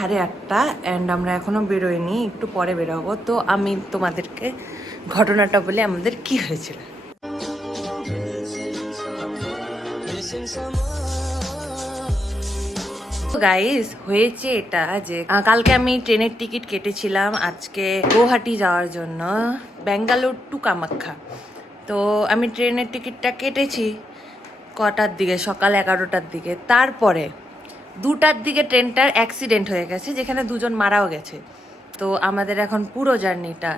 8:30 and আমরা এখনও বেরোইনি, একটু পরে বেরোবো। তো আমি তোমাদেরকে ঘটনাটা বলে আমাদের কি হয়েছিল। গাইস, হয়েছে এটা যে কালকে আমি ট্রেনের টিকিট কেটেছিলাম আজকে গুয়াহাটি যাওয়ার জন্য, ব্যাঙ্গালোর টু কামাখ্যা। তো আমি ট্রেনের টিকিটটা কেটেছি কটার দিকে, সকাল 11টার দিকে। তারপরে 2টার দিকে ট্রেনটার অ্যাক্সিডেন্ট হয়ে গেছে, যেখানে 2জন মারাও গেছে। তো আমাদের এখন পুরো জার্নিটা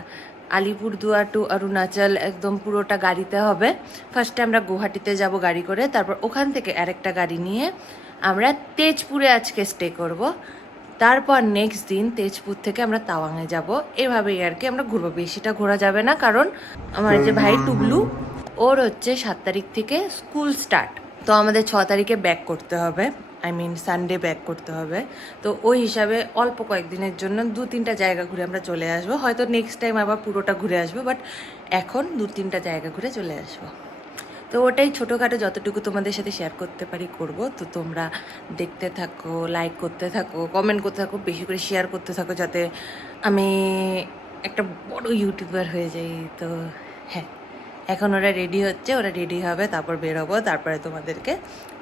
আলিপুরদুয়ার টু অরুণাচল একদম পুরোটা গাড়িতে হবে। ফার্স্টে আমরা গুয়াহাটিতে যাব গাড়ি করে, তারপর ওখান থেকে আরেকটা গাড়ি নিয়ে আমরা তেজপুরে আজকে স্টে করব। তারপর নেক্সট দিন তেজপুর থেকে আমরা তাওয়াংয়ে যাব। এভাবেই আর কি আমরা ঘুরবো, বেশিটা ঘোরা যাবে না, কারণ আমার যে ভাই টুবলু, ওর হচ্ছে 7 তারিখ থেকে স্কুল স্টার্ট। তো আমাদের 6 তারিখে ব্যাক করতে হবে, সানডে ব্যাক করতে হবে। তো ওই হিসাবে অল্প কয়েকদিনের জন্য 2-3টা জায়গা ঘুরে আমরা চলে আসবো। হয়তো নেক্সট টাইম আবার পুরোটা ঘুরে আসবো, বাট এখন 2-3টা জায়গা ঘুরে চলে আসবো। তো ওটাই ছোটোখাটো যতটুকু তোমাদের সাথে শেয়ার করতে পারি করব। তো তোমরা দেখতে থাকো, লাইক করতে থাকো, কমেন্ট করতে থাকো, বেশি করে শেয়ার করতে থাকো, যাতে আমি একটা বড় ইউটিউবার হয়ে যাই। তো হ্যাঁ, এখন ওরা রেডি হচ্ছে, ওরা রেডি হবে, তারপর বেরোবো, তারপরে তোমাদেরকে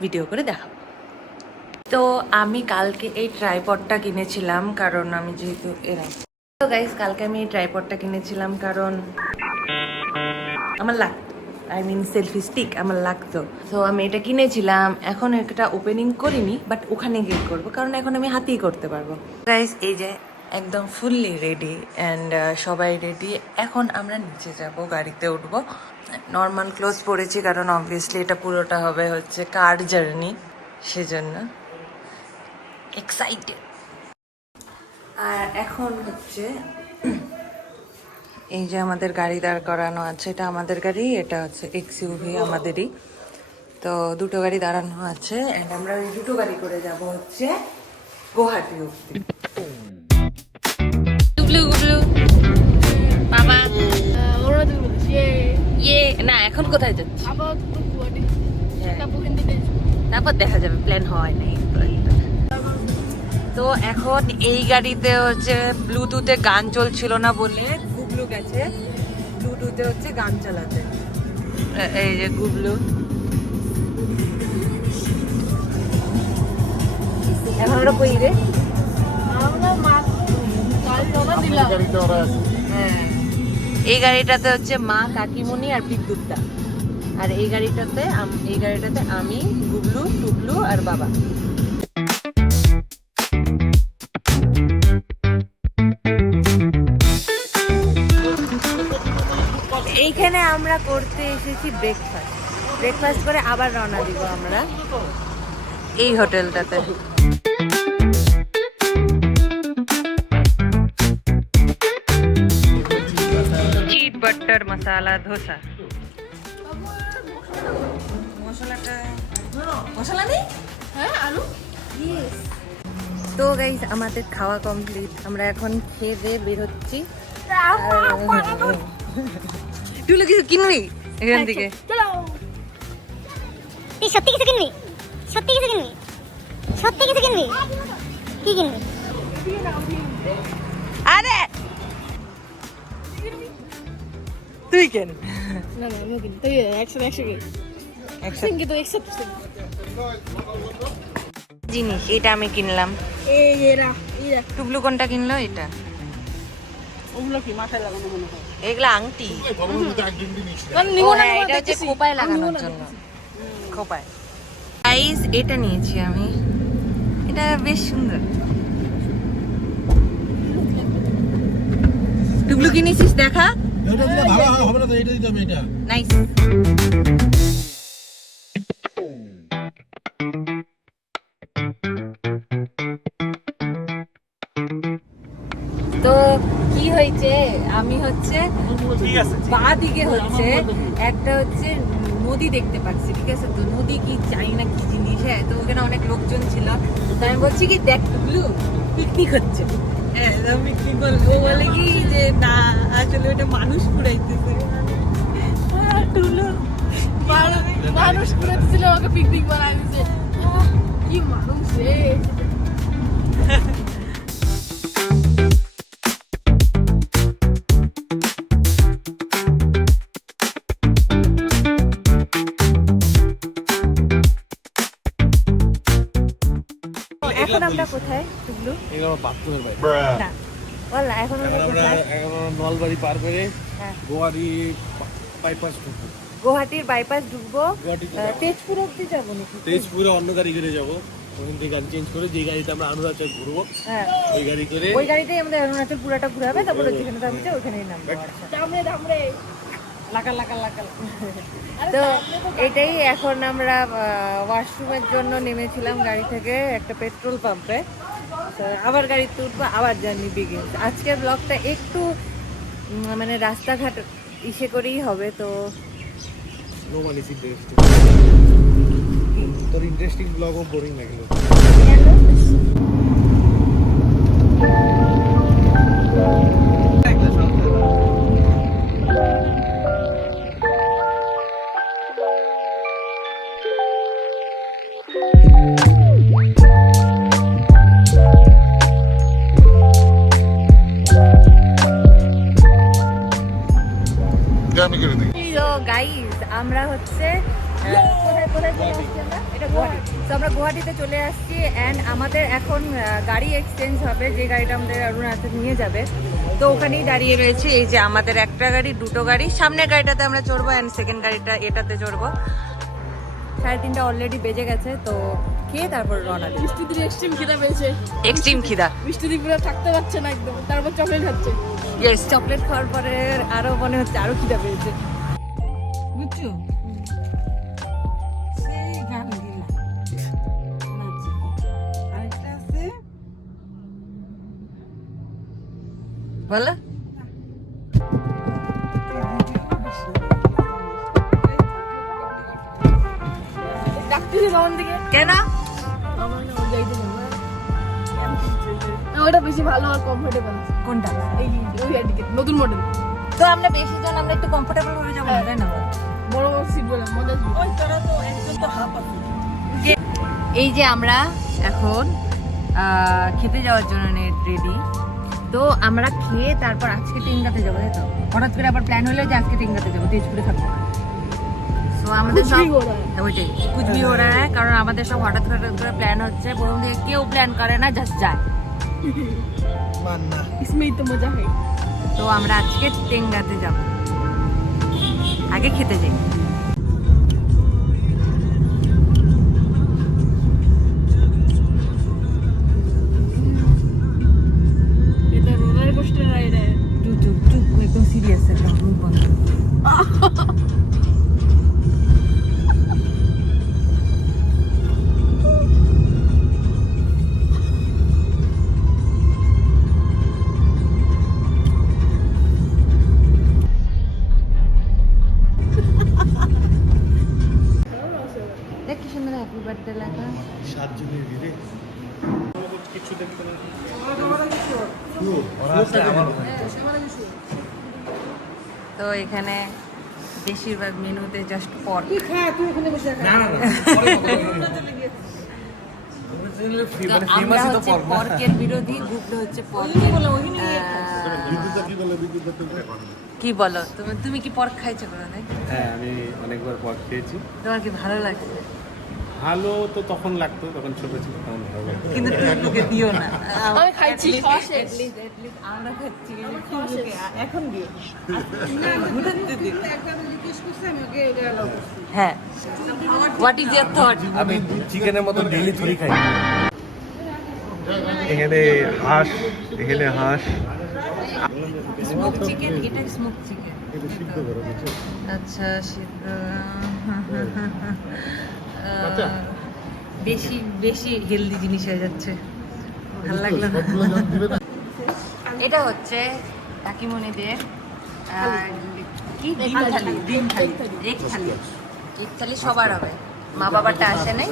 ভিডিও করে দেখাবো। তো আমি কালকে এই ট্রাইপডটা কিনেছিলাম, কারণ আমি যেহেতু তো গাইস, কালকে আমি এই ট্রাইপডটা কিনেছিলাম কারণ আমার সেলফি স্টিক আমার লাগতো। তো আমি এটা কিনেছিলাম, এখন এটা ওপেনিং করিনি, বাট ওখানে গিয়ে করবো, কারণ এখন আমি হাতেই করতে পারবো। গাইস, এই যে একদম ফুললি রেডি অ্যান্ড সবাই রেডি। এখন আমরা নিচে যাব, গাড়িতে উঠবো। নর্মাল ক্লোথ পরেছি, কারণ অবভিয়াসলি এটা পুরোটা হবে হচ্ছে কার জার্নি, সেজন্য এক্সাইটেড। আর এখন হচ্ছে এই যে আমাদের গাড়ি দাঁড় করানো আছে, এটা আমাদের গাড়ি, এটা হচ্ছে এক্সইউভি আমাদেরই। তো দুটো গাড়ি দাঁড়ানো আছে অ্যান্ড আমরা ওই দুটো গাড়ি করে যাব হচ্ছে গুয়াহাটি অব্দি। গুবলু গুবলু বাবা, ইয়ে না, এখন কোথায় যাচ্ছি? তারপর দেখা যাবে, প্ল্যান হয় নাই। তো এখন এই গাড়িতে হচ্ছে ব্লুটুথে গান চলছিল না বলে গুবলু গেছে ব্লুটুথে হচ্ছে গান চালাতে। এই যে গুবলু, এখন ওরা কই রে? হ্যাঁ, এই গাড়িটাতে হচ্ছে মা, কাকিমণি আর বিদ্যুৎটা, আর এই গাড়িটাতে আমি, গুবলু, টুবলু আর বাবা। এইখানে আমরা করতে এসেছি ব্রেকফাস্ট করে আবার রওনা দিব আমরা এই হোটেলটাতে। Cheat butter masala dosa. মশলা নেই? হ্যাঁ, আলু। তো গাইস, আমাদের খাওয়া কমপ্লিট, আমরা এখন খেয়ে দিয়ে বেরোচ্ছি। টুলু কিছু কিনবি এখান থেকে? সত্যি কিছু কিনবি? কি কিনবি? আরে তুই কেন? না আমি কিনি। তুই 100 জিনিস এটা আমি কিনলাম। টুবলু কোনটা কিনলো? এটা। ওগুলো কি মাথায় লাগানো মনে হয়? এগুলা আংটি। এটা হচ্ছে খোপায় লাগানোর জন্য, খোপায়। গাইস, এটা নিয়েছি আমি, এটা বেশ সুন্দর। টুবলু কিনেছিস? দেখা। এটা দিলে ভালো হবে না তো, এটা দিতে হবে। এটা নাইস। তো কি হয়েছে, আমি হচ্ছে বাঁ দিকে হচ্ছে একটা হচ্ছে নদী দেখতে পাচ্ছি, ঠিক আছে? তো নদী কি জানি না কি জিনিস, হ্যাঁ। তো ওখানে অনেক লোকজন ছিল, তো আমি বলছি কি দেখ টুবলু, পিকনিক হচ্ছে। হ্যাঁ, পিকনিক বলবো, ও বলে কি যে না, আসলে ওটা মানুষ পুরাইতেছে। টুলু মানুষ ঘুরেছিল, আমাকে পিকনিক বানাই দিয়েছে। কি মানুষ রে! টুকলু এগুলো আমার বাথরুমের বাইরে না বল না, এখন আমরা কোথায়? এখন আমরা নলবাড়ি পার করে হ্যাঁ। গোয়ারি বাইপাস ঢুকবো। গুয়াহাটির বাইপাস ঢুকবো, গুয়াহাটিতে তেজপুর অব্দি যাবো নাকি? তেজপুরে অন্য গাড়ি করে যাবো, ওখান থেকে গাড়ি চেঞ্জ করে যে গাড়িতে আমরা আনুরাচার ঘুরবো হ্যাঁ, ওই গাড়ি করে ওই গাড়িতেই আমাদের অরুণাচল পুরাটা ঘুরাবে, তারপরে যেখানে থাকছে ওখানেই নামবো। লাকা লাকা লাকা। তো এটাই এখন আমরা ওয়াশরুমের জন্য নেমেছিলাম গাড়ি থেকে একটা পেট্রোল পাম্পে। আবার গাড়িতে উঠবো, আবার জার্নি বিগিনস। আজকের ব্লগটা একটু মানে রাস্তাঘাট ইসে করেই হবে। তো নো ওয়ান ইজ ইন্টারেস্টিং। তোর ইন্টারেস্টিং ব্লগও বোরিং লাগলো। তো গাইস আমরা হচ্ছে কোথায় কোথায় চলে আসছি আমরা? এটা গুয়াহাটি। তো আমরা গুয়াহাটিতে চলে আসছি অ্যান্ড আমাদের এখন গাড়ি এক্সচেঞ্জ হবে, যে গাড়িটা আমাদের অরুণাচল নিয়ে যাবে। তো ওখানেই দাঁড়িয়ে রয়েছে। এই যে আমাদের একটা গাড়ি, দুটো গাড়ি, সামনের গাড়িটাতে আমরা চড়বো অ্যান্ড সেকেন্ড গাড়িটা এটাতে চড়বো। 3:30 অলরেডি বেজে গেছে। তো খেয়ে তারপর রওনা দিই। বৃষ্টিদির এক্সট্রিম খিদা পেয়েছে। এক্সট্রিম খিদা। বৃষ্টিদি পুরো থাকতে পারছে না একদম, তারপর চকলেট খাচ্ছে। ইয়েস। চকলেট খাওয়ার পরে আরো মনে হচ্ছে আরো খিদা পেয়েছে। বুঝছো? সেই গান দিলা। আরেকটা আছে। বলো। ডাকতেছি বাবার দিকে। কেন? আমার না যাইতে না। ওটা বেশি ভালো আর কমফোর্টেবল। কোনটা? এই ওই গাড়িকে নতুন মডেল। তো আমরা বেশি জন, আমরা একটু কমফোর্টেবল হয়ে যাবো, তাই না? বড় বড় সিট বলে মজা আসবে। ওই তোরা তো একজন তো হাফ আছে। এই যে আমরা এখন খেতে যাওয়ার জন্য রেডি। তো আমরা খেয়ে তারপর আজকে টিঙ্গাতে যাবো, তাই তো? হঠাৎ করে আবার প্ল্যান হলো যে আজকে টিঙ্গাতে যাবো, তেজপুরে থাকবো। তো আমাদের সব ওইটাই কুচবি হো রহা হ্যায়, কারণ আমাদের সব হঠাৎ করে প্ল্যান হচ্ছে। প্রথম থেকে কেউ প্ল্যান করে না, জাস্ট যায়। মান্না इसमें तो मजा है। তো আমরা আজকে টেঙ্গাতে যাব, আগে খেতে যাই। এটা রোলার কোস্টার রাইড है। চুপ চুপ চুপ, একদম সিরিয়াস, একদম মুখ বন্ধ। দেখ কি সুন্দর হ্যাপি বার্থডে লেখা। 7 জনের ভিড়ে কিছু দেখতে না। তো এখানে বেশিরভাগ মেনুতে জাস্ট পর্ক। না না আমরা হচ্ছে পর্কের বিরোধী, গুগল হচ্ছে পর্কের। কি বলো তুমি? তুমি কি পর্ক খাইছো কোনোদিন? হ্যাঁ, আমি অনেকবার পর খেয়েছি। তোমার কি ভালো লাগছে? ভালো তো তখন লাগতো, তখন ছোট ছিল, তখন ভালো লাগতো। কিন্তু টুকটুকে দিও না। আমি খাইছি, খাওয়া শেষ। আমরা খাচ্ছি টুকটুকে, এখন দিও। ঘুরাতে দিও। হ্যাঁ, হোয়াট ইজ ইয়ার থট? আমি চিকেনের মতো ডেইলি থুরি খাই। এখানে হাঁস স্মোক চিকেন, এটা স্মোক চিকেন। আচ্ছা, সিদ্ধ। বেশি বেশি হেলদি জিনিস হয়ে যাচ্ছে, ভালো লাগলো না। এটা হচ্ছে কাকিমণিদের কি ডিম থালি, ডিম থালি, এক থালি, এক থালি সবার হবে। মা বাবারটা আসে নাই।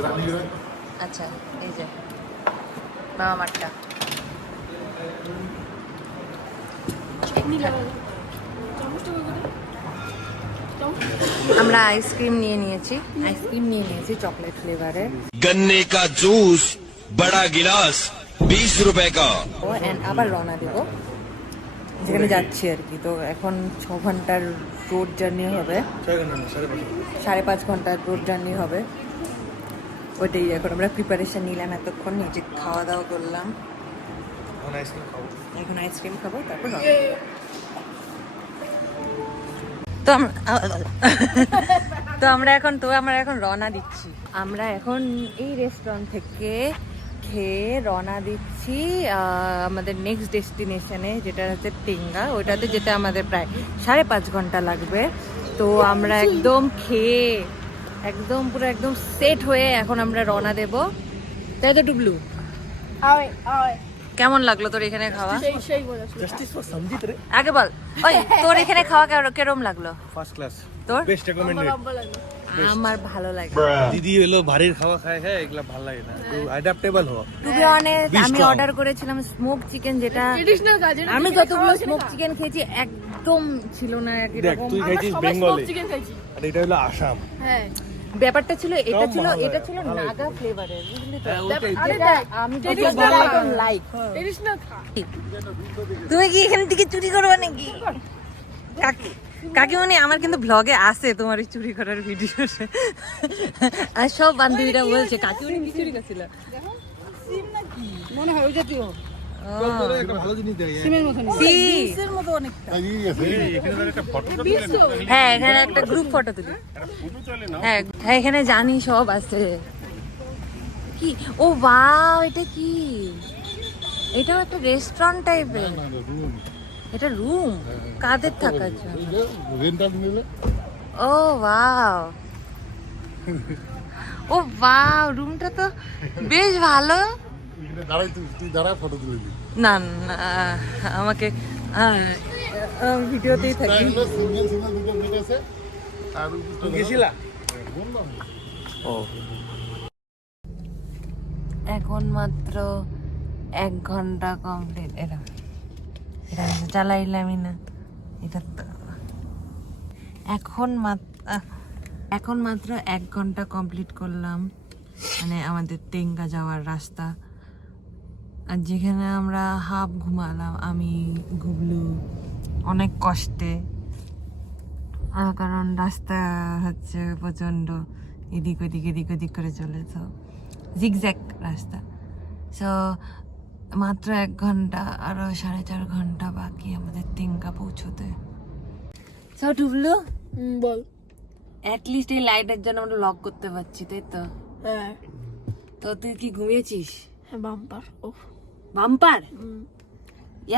আচ্ছা, এই যে বাবা মারটা। আমরা আইসক্রিম নিয়ে নিয়েছি চকলেট ফ্লেভারের। गन्ने का जूस बड़ा गिलास 20 रुपए का। ও অ্যান্ড আবার রওনা দেব যেখানে যাচ্ছি আর কি। তো এখন 6 ঘন্টার রোড জার্নি হবে, 5.5 ঘন্টার রোড জার্নি হবে। ওইটাই এখন আমরা প্রিপারেশন নিলাম, এতক্ষণ নিজে খাওয়া দাওয়া করলাম। এখন আইসক্রিম খাবো। এখন আইসক্রিম খাবো তারপর তো আমরা এখন রওনা দিচ্ছি। আমরা এখন এই রেস্টুরেন্ট থেকে খেয়ে রওনা দিচ্ছি আমাদের নেক্সট ডেস্টিনেশনে, যেটা হচ্ছে টেঙ্গা। ওইটাতে যেতে আমাদের প্রায় 5.5 ঘন্টা লাগবে। তো আমরা একদম খেয়ে একদম পুরো একদম সেট হয়ে এখন আমরা রওনা দেব, তাই তো টুবলু? কেমন লাগলো তোর এখানে খাওয়া? জাস্টিস ফর সঞ্জিত রে, আগে বল, ওই তোর এখানে খাওয়া কেরম লাগলো? ফার্স্ট ক্লাস, তোর? Best recommended. আমার ভালো লাগে। দিদি হলো ভারীর খাওয়া খায় এগুলা ভালো লাগে না, তো অ্যাডাপ্টেবল হও। টু বি অনেস্ট, আমি অর্ডার করেছিলাম স্মোক চিকেন, যেটা আমি যতগুলো স্মোক চিকেন খেয়েছি একদম ছিল না একই দেখ রকম। তুই খাইছিস বেঙ্গলে, আর এটা হলো আসাম। ব্যাপারটা ছিল এটা ছিল ভালো এটা লাগে, ছিল ভালো লাগে। নাগা ফ্লেভারের, বুঝলি তো? হ্যাঁ, ওটাই। যেটা আমি একদম লাইক। তুমি কি এখান থেকে চুরি করবে নাকি? কাকিমণি, আমার কিন্তু ব্লগে আছে তোমার এই চুরি করার ভিডিও, আর সব বান্ধবীরা বলছে কাকিমণি কি চুরি করছিল। মনে হয় ওই জাতীয় একটা ভালো জিনিস দেয়। বিশের মতো অনেকটা হ্যাঁ, এখানে একটা গ্রুপ ফটো তুলি। হ্যাঁ হ্যাঁ, এখানে জানি সব আছে। কি ও বাহ, এটা কি? এটাও একটা রেস্টুরেন্ট টাইপের। এটা রুম কাদের থাকার জন্য? ও ওয়াও, ও ওয়াও, রুমটা তো বেশ ভালো। না না, আমাকে ভিডিওতেই থাকি। তুই গেছিলা? ও এখন মাত্র 1 ঘন্টা কমপ্লিট। এটা এটা চালাইলামই না, এটা তো এখন মাত্র 1 ঘন্টা কমপ্লিট করলাম, মানে আমাদের টেঙ্গা যাওয়ার রাস্তা। আর যেখানে আমরা হাফ ঘুমালাম, আমি গুবলু অনেক কষ্টে, কারণ রাস্তা হচ্ছে প্রচণ্ড এদিক ওদিক করে চলে, তো জিগজ্যাগ রাস্তা। সো মাত্র 1 ঘন্টা, আরো 4.5 ঘন্টা বাকি আমাদের টেঙ্গা পৌঁছতে। সো টুবলু, বল। অ্যাটলিস্ট এই লাইটের জন্য আমরা লক করতে পারছি, তাই তো? হ্যাঁ তো তুই কি ঘুমিয়েছিস? হ্যাঁ, বাম্পার। ও বাম্পার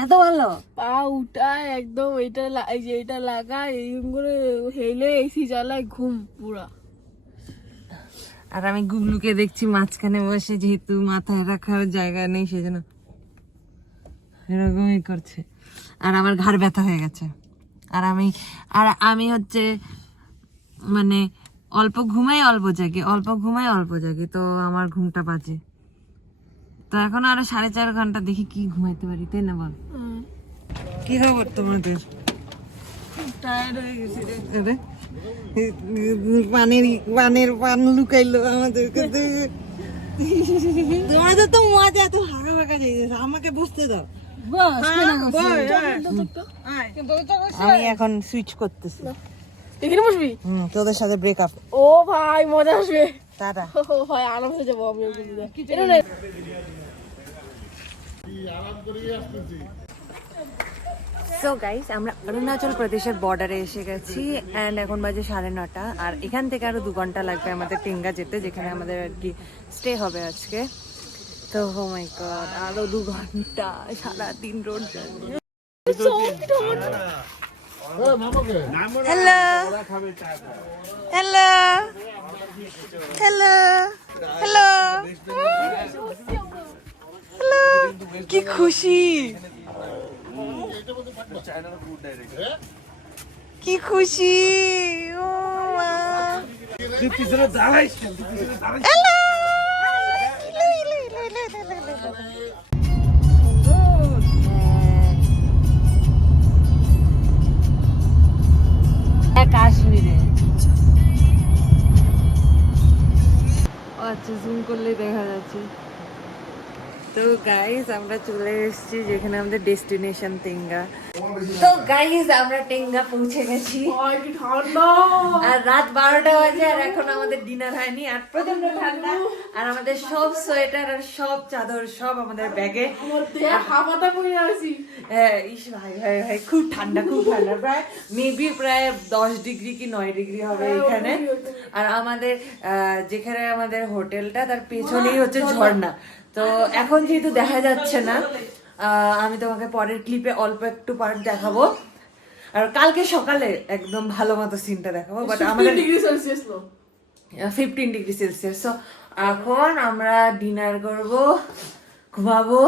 এত ভালো? পা উঠায় একদম এটা লাগা এইরকম করে হেলে এসি চালায়, ঘুম পুরা। আর আমি গুগলুকে দেখছি মাঝখানে বসে, যেহেতু মাথায় রাখার জায়গা নেই সেজন্য এরকমই করছে। আর আমার ঘাড় ব্যথা হয়ে গেছে। আর আমি হচ্ছে মানে অল্প ঘুমাই অল্প জাগি, তো আমার ঘুমটা বাজে। তো এখন আরো 4.5 ঘন্টা, দেখি কি ঘুমাইতে পারি, তাই না? বল, কি খবর তোমাদের? টায়ার্ড হয়ে গেছি রে। পান লুকাইলো আমাদের কাছে। তোমাদের তো মজা, তো হাগা ভাগা যাইতেছে, আমাকে বসতে দাও। আমি এখন সুইচ করতেছি। এখানে বসবি? তোদের সাথে ব্রেকআপ। ও ভাই, মজা আসবে। টাটা। ও ভাই, আরামসে যাবো আমি। সো গাইস, আমরা অরুণাচল প্রদেশের বর্ডারে এসে গেছি, অ্যান্ড এখন বাজে 9:30। আর এখান থেকে আরো 2 ঘন্টা লাগবে আমাদের টেঙ্গা যেতে, যেখানে আমাদের আর কি স্টে হবে আজকে। তো ও মাই গড, আরো 2 ঘন্টা, সারাদিন road journey. Hello hello hello hello hello, কি খুশি, কি খুশি। ও মা, হ্যালো। কাশ্মীরে, আচ্ছা জুম করলে দেখা যাচ্ছে। তো তো গাইস আমরা চলে এসেছি যেখানে আমাদের ডেস্টিনেশন টেঙ্গা। তো গাইস আমরা টেঙ্গা পৌঁছে গেছি আর রাত 12টা বাজে আর এখন আমাদের ডিনার হয়নি আর প্রচন্ড ঠান্ডা আর আমাদের সব সোয়েটার আর সব চাদর সব আমাদের ব্যাগে। ইস ভাই ভাই ভাই খুব ঠান্ডা প্রায় মেবি প্রায় 10 ডিগ্রি কি 9 ডিগ্রি হবে এখানে। আর আমাদের যেখানে আমাদের হোটেলটা তার পেছনেই হচ্ছে ঝর্ণা। তো এখন যেহেতু দেখা যাচ্ছে না, আমি তোমাকে পরের ক্লিপে অল্প একটু পার্ট দেখাবো আর কালকে সকালে একদম ভালো মতো সিনটা দেখাবো। বাট আমাদের 15 ডিগ্রি সেলসিয়াস। তো এখন আমরা ডিনার করব, ঘুমাবো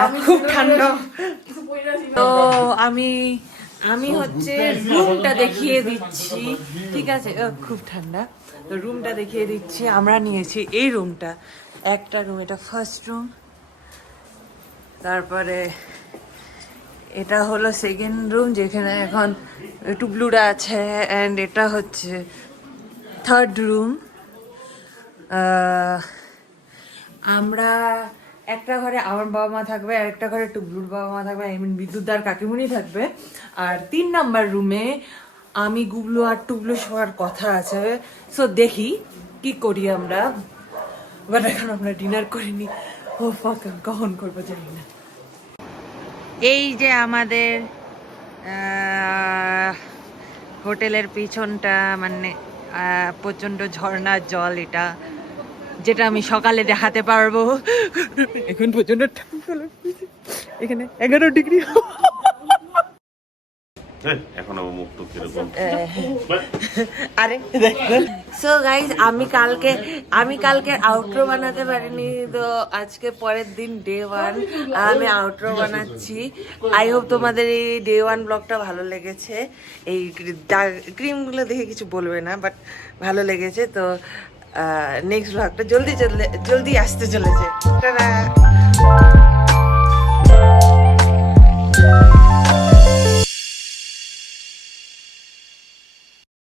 আর খুব ঠান্ডা। তো আমি হচ্ছে রুমটা দেখিয়ে দিচ্ছি, ঠিক আছে? খুব ঠান্ডা। তো রুমটা দেখিয়ে দিচ্ছি। আমরা নিয়েছি এই রুমটা, একটা রুম, এটা ফার্স্ট রুম। তারপরে এটা হলো সেকেন্ড রুম যেখানে এখন টুবলুরা আছে, অ্যান্ড এটা হচ্ছে থার্ড রুম। আমরা একটা ঘরে আমার বাবা মা থাকবে আর একটা ঘরে টুবলুর বাবা মা থাকবে, আই মিন বিদ্যুৎদার কাকিমুনি থাকবে। আর 3 নাম্বার রুমে আমি, গুবলু আর টুবলু শোয়ার কথা আছে। সো দেখি কি করি আমরা, বাট এখন আমরা ডিনার করিনি। ও ফাক, কখন করবো জানি না। এই যে আমাদের হোটেলের পিছনটা, মানে প্রচন্ড ঝর্ণার জল এটা, যেটা আমি সকালে দেখাতে পারবো। এখন প্রচন্ড ঠান্ডা লাগছে, এখানে 11 ডিগ্রি। এখনো মুক্ত কিরকম। আরে সো গাইজ আমি কালকে আউটরো বানাতে পারিনি, তো আজকে পরের দিন ডে 1 আমি আউটরো বানাচ্ছি। আই হোপ তোমাদের এই ডে 1 ব্লগটা ভালো লেগেছে। এই ক্রিমগুলো দেখে কিছু বলবে না, বাট ভালো লেগেছে। তো নেক্সট ব্লগটা জলদি আসতে চলেছে। টাটা।